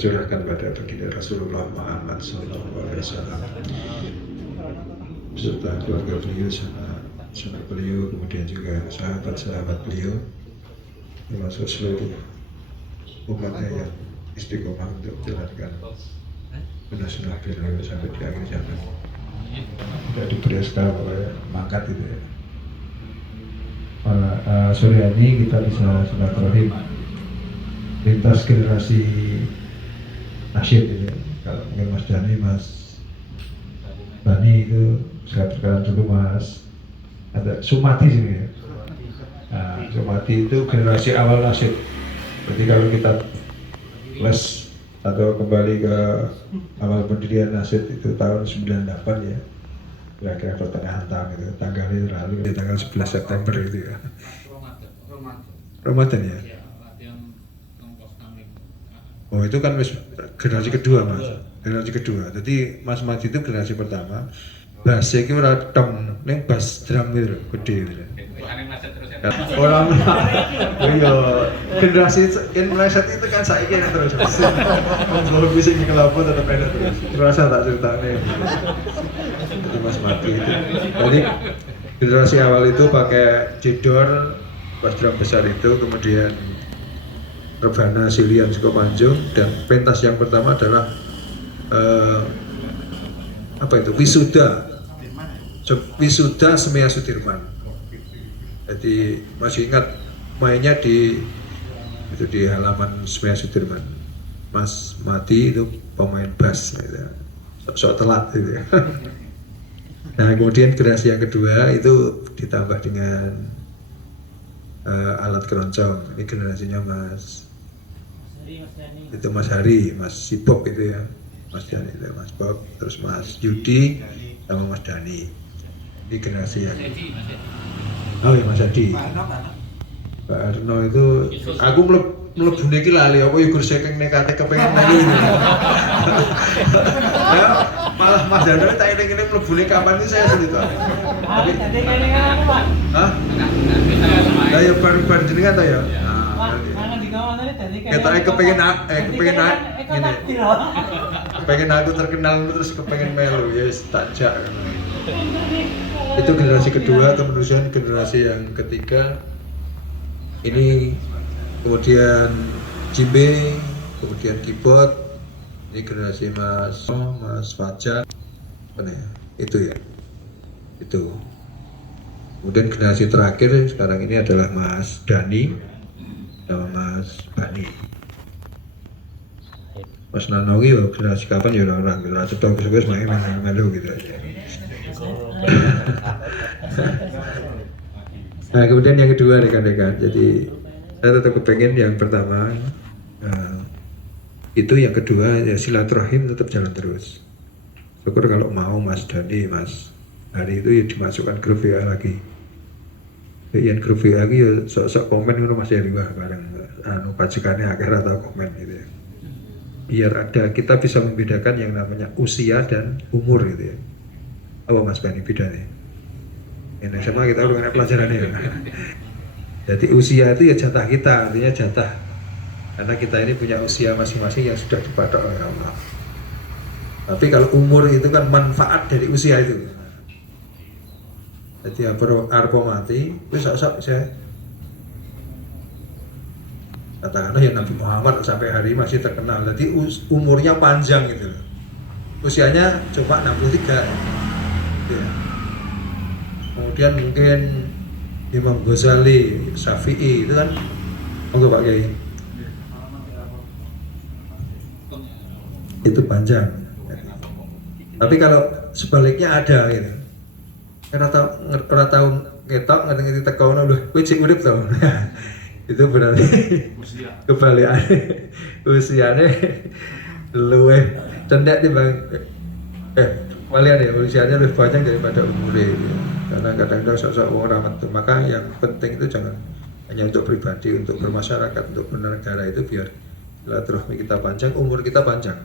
curahkan pada baginda Rasulullah Muhammad SAW beserta keluarga beliau, sanak beliau, kemudian juga sahabat-sahabat beliau, termasuk seluruh umatnya yang istiqomah untuk menjalankan sunnah beliau sampai di akhir zaman. Tidak diberi sekarang oleh mangkat itu ya. Sore ini kita bisa silaturahim lintas generasi nasyid itu ya. Kalau mungkin Mas Dhani, Mas Bani itu saya perkenalan dulu Mas, ada Sumati sini ya. Nah, Sumati itu generasi awal nasyid. Jadi kalau kita les atau kembali ke awal pendirian nasyid itu tahun 98 ya, kira-kira pertengahan tahun itu, tanggalnya lalu di tanggal 11 September itu ya. Ramadan ya. Oh itu kan generasi kedua Mas, generasi kedua. Jadi Mas Madi itu generasi pertama. Bass iki ora tem, ning bass drum itu gede gitu. Orang iya generasi Indonesia itu kan saiki yang terus. Kalau bisa ngelapor tetap ada terus. Terasa tak ceritanya. Itu Mas Madi itu. Jadi generasi awal itu pakai jedor, bass drum besar itu, kemudian rebana Silian Sukomanjung, dan pentas yang pertama adalah apa itu, Wisuda Semea Sudirman. Jadi masih ingat mainnya di halaman Semea Sudirman. Mas Madi itu pemain bass gitu. Sok telat gitu ya. Nah kemudian generasi yang kedua itu ditambah dengan alat keroncong. Ini generasinya Mas Hari, Mas Sibok itu ya, Mas Dhani itu, Mas Bob, terus Mas Yudi sama Mas Dhani. Ini generasi yang oh ya Mas Adi. Pak Arno itu aku mlebu niki lali apa ya gur saking nekate kepengin melu. Ya malah Mas Dano tak ngene mlebune kapan iki saya sulit Pak. Tapi dadi kene aku Pak. Hah? Lah ya baru jenengan ta ya? Kita kepengen aku terkenal terus kepengen melu ya tak jak. Itu generasi kedua, kemudian generasi yang ketiga ini kemudian Jimbe, kemudian keyboard, ini generasi Mas Fajar, itu ya, itu. Kemudian generasi terakhir sekarang ini adalah Mas Dhani sama Mas Bani. Mas Nanogi generasi kapan ya orang cetok wis main melu gitu aja. Nah kemudian yang kedua rekan-rekan, jadi saya tetap kepengen yang pertama itu, yang kedua ya silaturahim tetap jalan terus. Syukur kalau mau Mas Dhani, Mas Hari itu ya dimasukkan grup WA lagi. Yang grup WA lagi ya sok-sok komen ngono Mas Heri wah bareng pajekane akeh atau komen gitu ya. Biar ada, kita bisa membedakan yang namanya usia dan umur gitu ya. Apa Mas Bani bedanya? Ini sama kita udah kena pelajarannya ya. Jadi usia itu ya jatah kita, artinya jatah. Karena kita ini punya usia masing-masing yang sudah dipatok oleh Allah. Tapi kalau umur itu kan manfaat dari usia itu. Jadi arpo mati, wis sak saya katakanlah ya Nabi Muhammad sampai hari ini masih terkenal. Jadi umurnya panjang gitu loh. Usianya cuma 63 ya. Kemudian mungkin Imam Ghazali, Syafi'i itu kan monggo Pak Kiai. Itu panjang. Tapi kalau sebaliknya ada gitu. Ora tau ngetok ngerti teko ngono lho, kowe sik urip to. Itu berarti kebalikan usianya luwih cendek timbang kalian ya, usianya lebih panjang daripada umurnya gitu. Karena kadang-kadang sok-sok orang itu, maka yang penting itu jangan hanya untuk pribadi, untuk bermasyarakat, untuk bernegara itu biar silaturahmi kita panjang, umur kita panjang.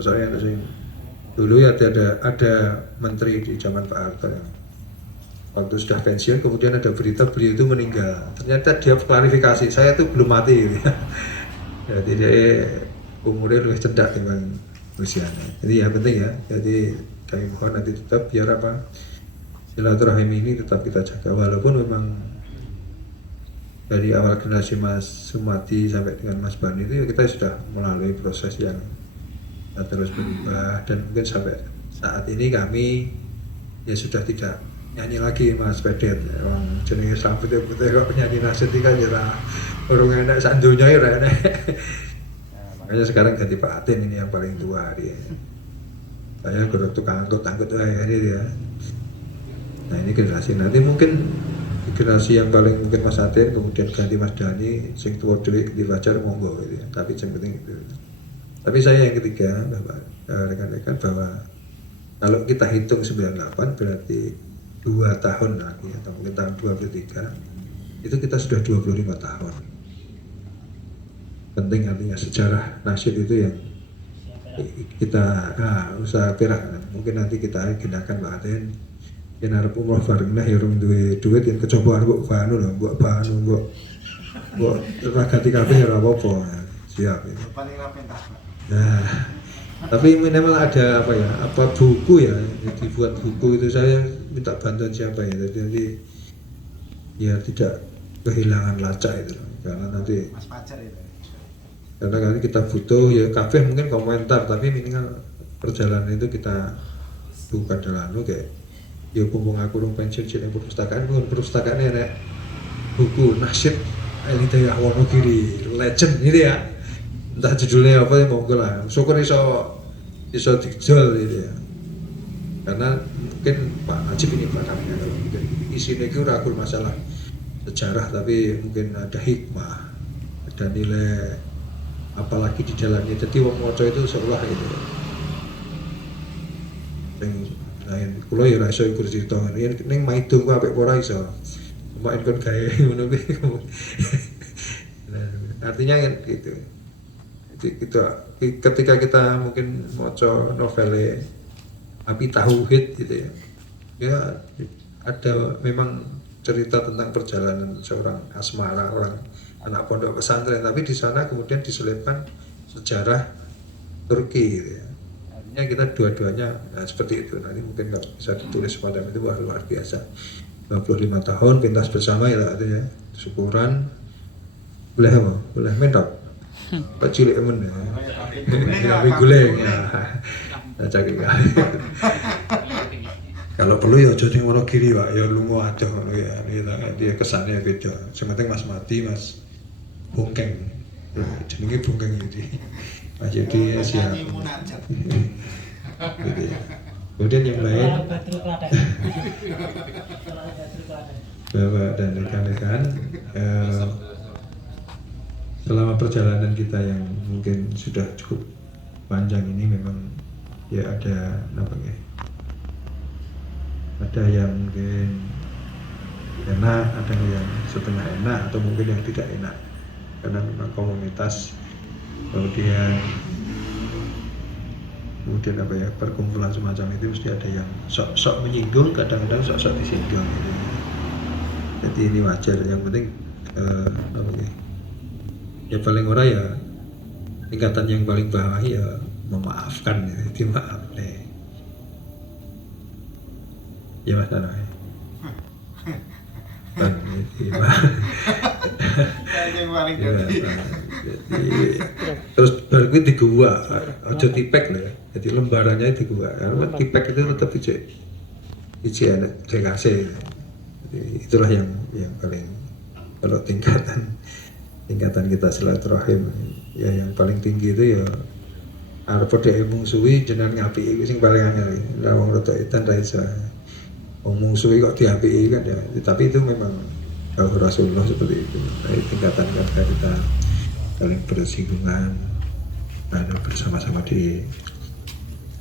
Soalnya dulu ya ada menteri di zaman Pak Harto yang waktu sudah pensiun, kemudian ada berita beliau itu meninggal. Ternyata dia klarifikasi, saya itu belum mati gitu. Jadi dia umurnya lebih cedak dibanding usianya. Jadi ya penting ya. Jadi kami mohon nanti tetap biar apa silaturahim ini tetap kita jaga walaupun memang dari awal generasi Mas Sumati sampai dengan Mas Bani itu kita sudah melalui proses yang terus berubah dan mungkin sampai saat ini kami ya sudah tidak nyanyi lagi Mas Pedet orang jenenge sambut putih kok penyanyi nasyid iki kan ya urung enak sak donya ya ora enak. Makanya sekarang ganti Pak Atin ini yang paling tua dia. Saya gerok tukang angkut ini dia. Nah ini generasi nanti mungkin generasi yang paling mungkin Mas Atin kemudian ganti Mas Dani sing tua dhewe di Fajar monggo gitu ya. Tapi yang penting itu. Tapi saya yang ketiga Bapak rekan-rekan bahwa kalau kita hitung 98 berarti 2 tahun lagi atau mungkin tahun 23 itu kita sudah 25 tahun. Penting artinya sejarah nasyid itu yang kita usaha perak. Mungkin nanti kita agendakan Pak Atin yang harap umroh bareng nah ya rung duwe duit yang kecobaan mbok banu lho, mbok banu mbok ragati kabeh ora apa-apa. Siap ini. Paling pentas, Pak. Nah, tapi minimal ada apa ya? Apa buku ya? Jadi buat buku itu saya minta bantuan siapa ya? Jadi nanti ya tidak kehilangan lacak itu loh. Karena nanti Mas Pacar itu. karena kali kita butuh ya kafe mungkin komentar tapi minimal perjalanan itu kita bukan dalam kayak ya mumpung aku urung pensiun jadi perpustakaan perpustakaannya nek buku nasyid Elidaya Wonogiri legend ini ya entah judulnya apa ya monggo lah syukur iso dijual gitu ya karena mungkin Pak Najib ini pakainya kalau mungkin isinya itu ragu masalah sejarah tapi mungkin ada hikmah ada nilai apalagi di dalamnya jadi wong maca itu seolah gitu yang lain kula ya ora iso iku cerita ning maidung ku apik ora iso main kon gawe ngono kuwi artinya kan gitu jadi kita ketika kita mungkin maca novel Api Tauhid gitu ya ya ada memang cerita tentang perjalanan seorang asmara orang anak pondok pesantren tapi di sana kemudian diselipkan sejarah Turki gitu ya. Artinya kita dua-duanya nah, seperti itu nanti mungkin kalau bisa ditulis pada itu wah luar biasa 25 tahun pentas bersama ya artinya syukuran boleh apa? Boleh mentok Pak cilik emen ya guleng ya nah cakik kalau perlu ya jadi Wonogiri Pak ya lungo aja ngono ya dia kesannya beda sementing Mas Mati Mas Bongkeng jenenge Bongkeng jadi Mas Yudi siap gitu ya. Kemudian yang lain Bapak dan rekan-rekan selama perjalanan kita yang mungkin sudah cukup panjang ini memang ya ada namanya ada yang mungkin enak, ada yang setengah enak atau mungkin yang tidak enak karena memang komunitas kemudian apa ya perkumpulan semacam itu mesti ada yang sok-sok menyinggung kadang-kadang sok-sok disinggung gitu. Jadi ini wajar yang penting ya paling ora ya tingkatan yang paling bawah ya memaafkan ya, maaf nih ya Mas Tanah terus baru itu digua aja tipek lah ya jadi lembarannya digua karena tipek itu tetap iji enak kasih jadi itulah yang paling kalau tingkatan kita silaturahim ya yang paling tinggi itu ya arep dhek mungsuhi jenengan ngapiki iku sing paling angel lha wong rada edan ra iso mungsuhi kok diapiki kan ya tapi itu memang kalau Rasulullah seperti itu tingkatan kita saling bersinggungan bersama-sama di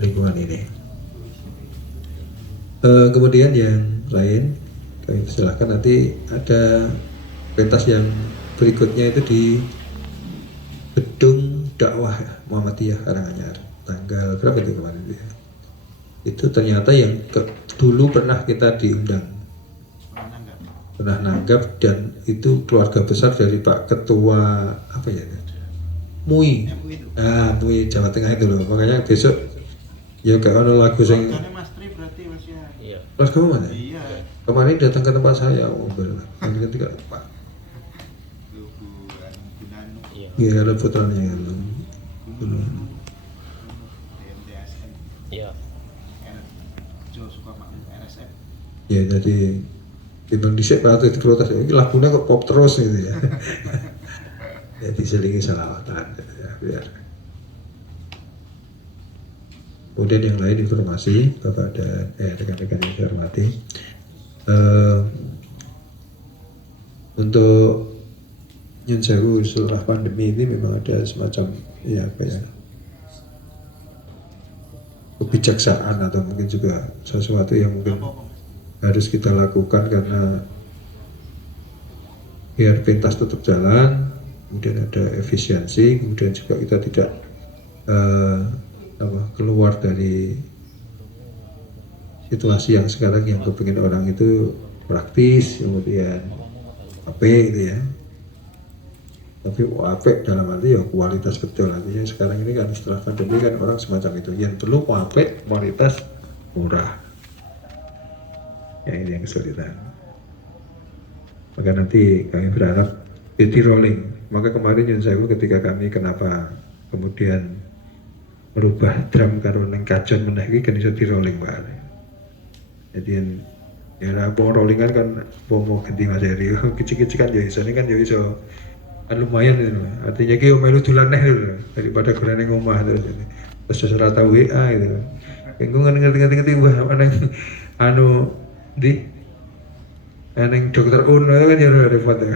lingkungan ini kemudian yang lain kami persilahkan nanti ada pentas yang berikutnya itu di Gedung Dakwah Muhammadiyah Karanganyar tanggal berapa itu kemarin ya? Itu ternyata yang dulu pernah kita diundang pernah nanggap dan itu keluarga besar dari Pak Ketua apa ya Mui. Mui Jawa Tengah itu loh. Makanya besok ya kayak ada lagu sing. Mas Tri berarti Mas ya. Iya. Mas kamu mana? Iya. Kemarin datang ke tempat saya ngobrol. Kami ketika Pak. Luburan Gunanu. Iya. Iya ada putranya kan. DMTSM. Iya. Jo suka makmum RSM. Ya jadi timbang dhisik patut diprotes. Ini lagunya kok pop terus gitu ya. Jadi selingi salawatan ya, biar. Kemudian yang lain informasi Bapak dan rekan-rekan yang saya hormati, untuk Nyun Sewu setelah pandemi ini memang ada semacam ya apa ya kebijaksanaan atau mungkin juga sesuatu yang mungkin harus kita lakukan karena biar pentas tetap jalan, kemudian ada efisiensi, kemudian juga kita tidak keluar dari situasi yang sekarang yang kepingin orang itu praktis, kemudian apa gitu ya. Tapi apik dalam arti ya kualitas betul, artinya sekarang ini kan setelah pandemi kan orang semacam itu yang perlu apik, kualitas murah ya, ini yang kesulitan. Maka nanti kami berharap jadi rolling. Maka kemarin Nyun Sewu ketika kami kenapa kemudian merubah drum karo neng kajon meneh iki kan iso di rolling Pak. Jadi ya mau rollingan kan mau ganti Mas Heri kecil-kecil kan ya iso, ini kan ya iso kan lumayan itu, artinya ki melu dolan neh lho daripada gorene ngomah terus ora tau WA gitu. Engko ngerti-ngerti wah anu di neng dokter Un itu kan ya repot ya.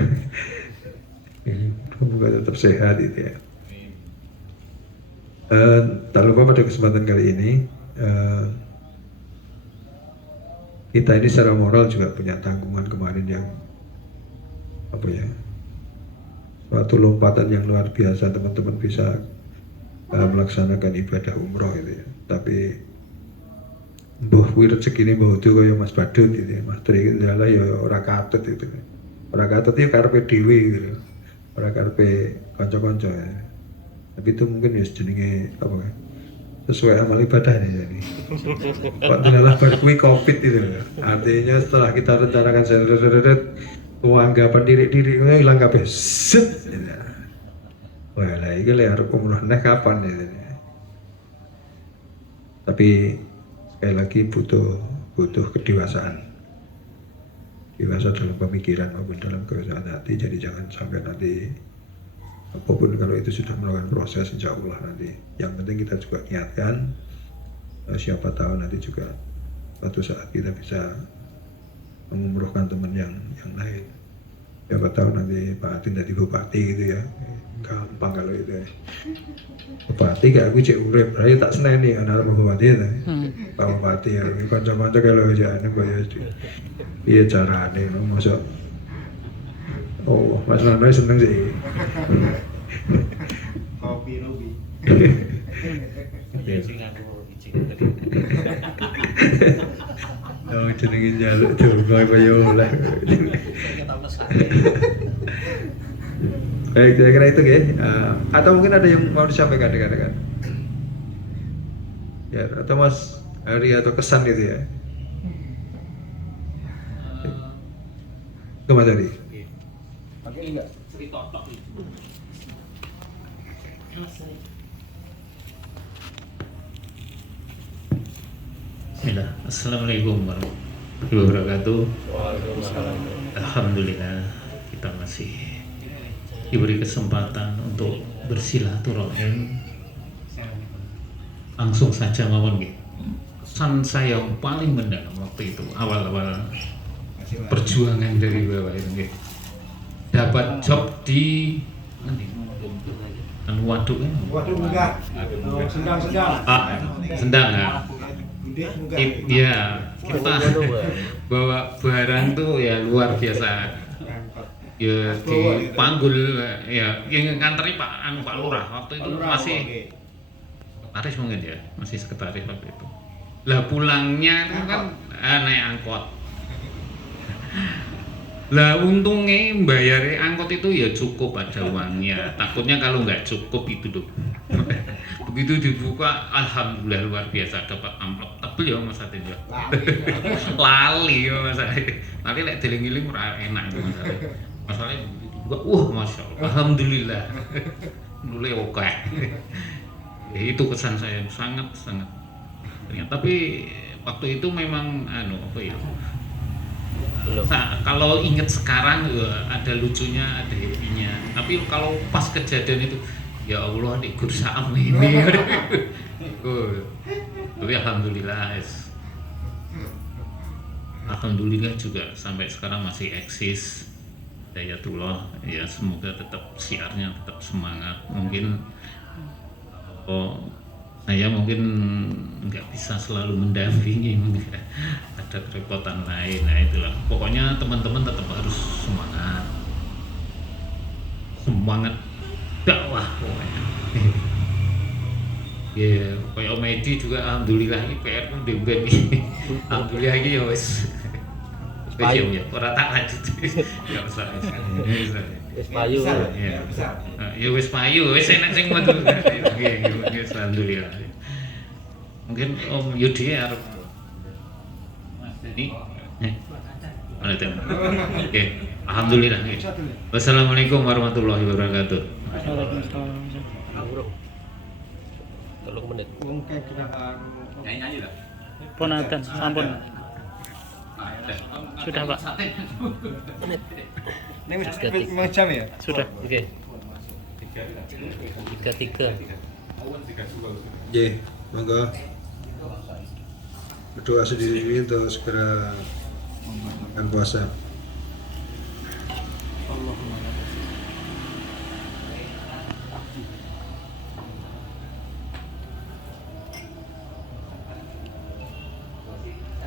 Semoga tetap sehat itu ya. Tak lupa pada kesempatan kali ini kita ini secara moral juga punya tanggungan kemarin yang apa ya, suatu lompatan yang luar biasa, teman-teman bisa melaksanakan ibadah umroh itu ya. Tapi mbah kuwi rezekine mbah Udo kaya Mas Badut gitu ya, Mas Tri gitu lah ya ora katut itu. Ora katut ya karepe dhewe gitu. Ora karepe kanca-kanca ya. Tapi itu mungkin ya jenenge apa kan? Sesuai amal ibadah nih jadi. Kok tenalah bar kuwi Covid itu. Artinya setelah kita rencanakan seret anggapan diri ngono ilang kabeh. Set. Wah, lah iki lek arep umroh neh kapan ya. Tapi sekali lagi butuh kedewasaan. Dewasa dalam pemikiran maupun dalam keresahan hati. Jadi jangan sampai nanti apapun kalau itu sudah melakukan proses, insya Allah nanti. Yang penting kita juga niatkan. Siapa tahu nanti juga suatu saat kita bisa mengumrohkan teman yang lain. Siapa tahu nanti Pak Atin jadi bupati gitu ya. Gampang kalau itu ya. Bupati kayak aku cek urip, berarti tak seneni anak bupati itu. Pak Bupati ya, kanca-kanca kalau aja ane bayar itu. Iya carane, masuk. Oh, Mas Nanoy seneng sih. Kopi Ruby. Iya sing aku izin. Oh, jenenge njaluk kaya oleh. Baik, kira-kira itu ya. Atau mungkin ada yang mau disampaikan rekan-rekan? Ya, atau Mas Hari atau kesan gitu ya? Ke Mas Hari. Pakai enggak? Bismillah. Assalamualaikum warahmatullahi wabarakatuh. Alhamdulillah kita masih diberi kesempatan untuk bersilaturahim. Langsung saja mawon nggih. Kesan saya yang paling mendalam waktu itu awal-awal perjuangan dari Bapak itu nggih. Dapat job di waduk kan? Waduh enggak. Sendang. Sendang ya. Iya, kita bawa barang tuh ya luar biasa. Ya di Panggul ya yang nganteri Pak Lurah waktu itu masih sekretaris mungkin ya, masih sekretaris waktu itu. Lah pulangnya itu kan naik angkot. Lah untungnya bayar angkot itu ya cukup ada uangnya. Takutnya kalau nggak cukup itu loh. Begitu dibuka, alhamdulillah luar biasa dapat amplop tebel ya Mas Atin ya. Lali ya Mas Atin. Tapi lek deling-eling ora enak itu Mas Atin. Masalahnya begitu dibuka, masya Allah, alhamdulillah. Nule oke. Ya itu kesan saya sangat. Tapi waktu itu memang apa ya? Kalau inget sekarang ada lucunya, ada happy-nya. Tapi kalau pas kejadian itu, ya Allah nih gursam ini. Tapi alhamdulillah, alhamdulillah juga sampai sekarang masih eksis. Hidayatullah, ya semoga tetap siarnya tetap semangat. Mungkin saya mungkin nggak bisa selalu mendampingi, mungkin ada kerepotan lain. Nah itulah, pokoknya teman-teman tetap harus semangat dakwah pokoknya. Ya, kayak Om Edi juga alhamdulillah ini PR pun demben ini. Alhamdulillah ini ya wes. Ya, ora tak lanjut. Enggak usah. Wis payu. Ya. Ya wis payu, wis enak sing metu. Nggih, alhamdulillah. Mungkin Om Yudi arep Mas Deni. Mana tem? Oke, alhamdulillah. Wassalamualaikum warahmatullahi wabarakatuh. Bro. 3 menit. Wong kayak gerakan Nyanyi lah. Ponatan, sampun. Sudah Pak. ini wis jam ya? Sudah. Oke. 3. Ye, monggo. Berdoa sendiri untuk segera bulan puasa.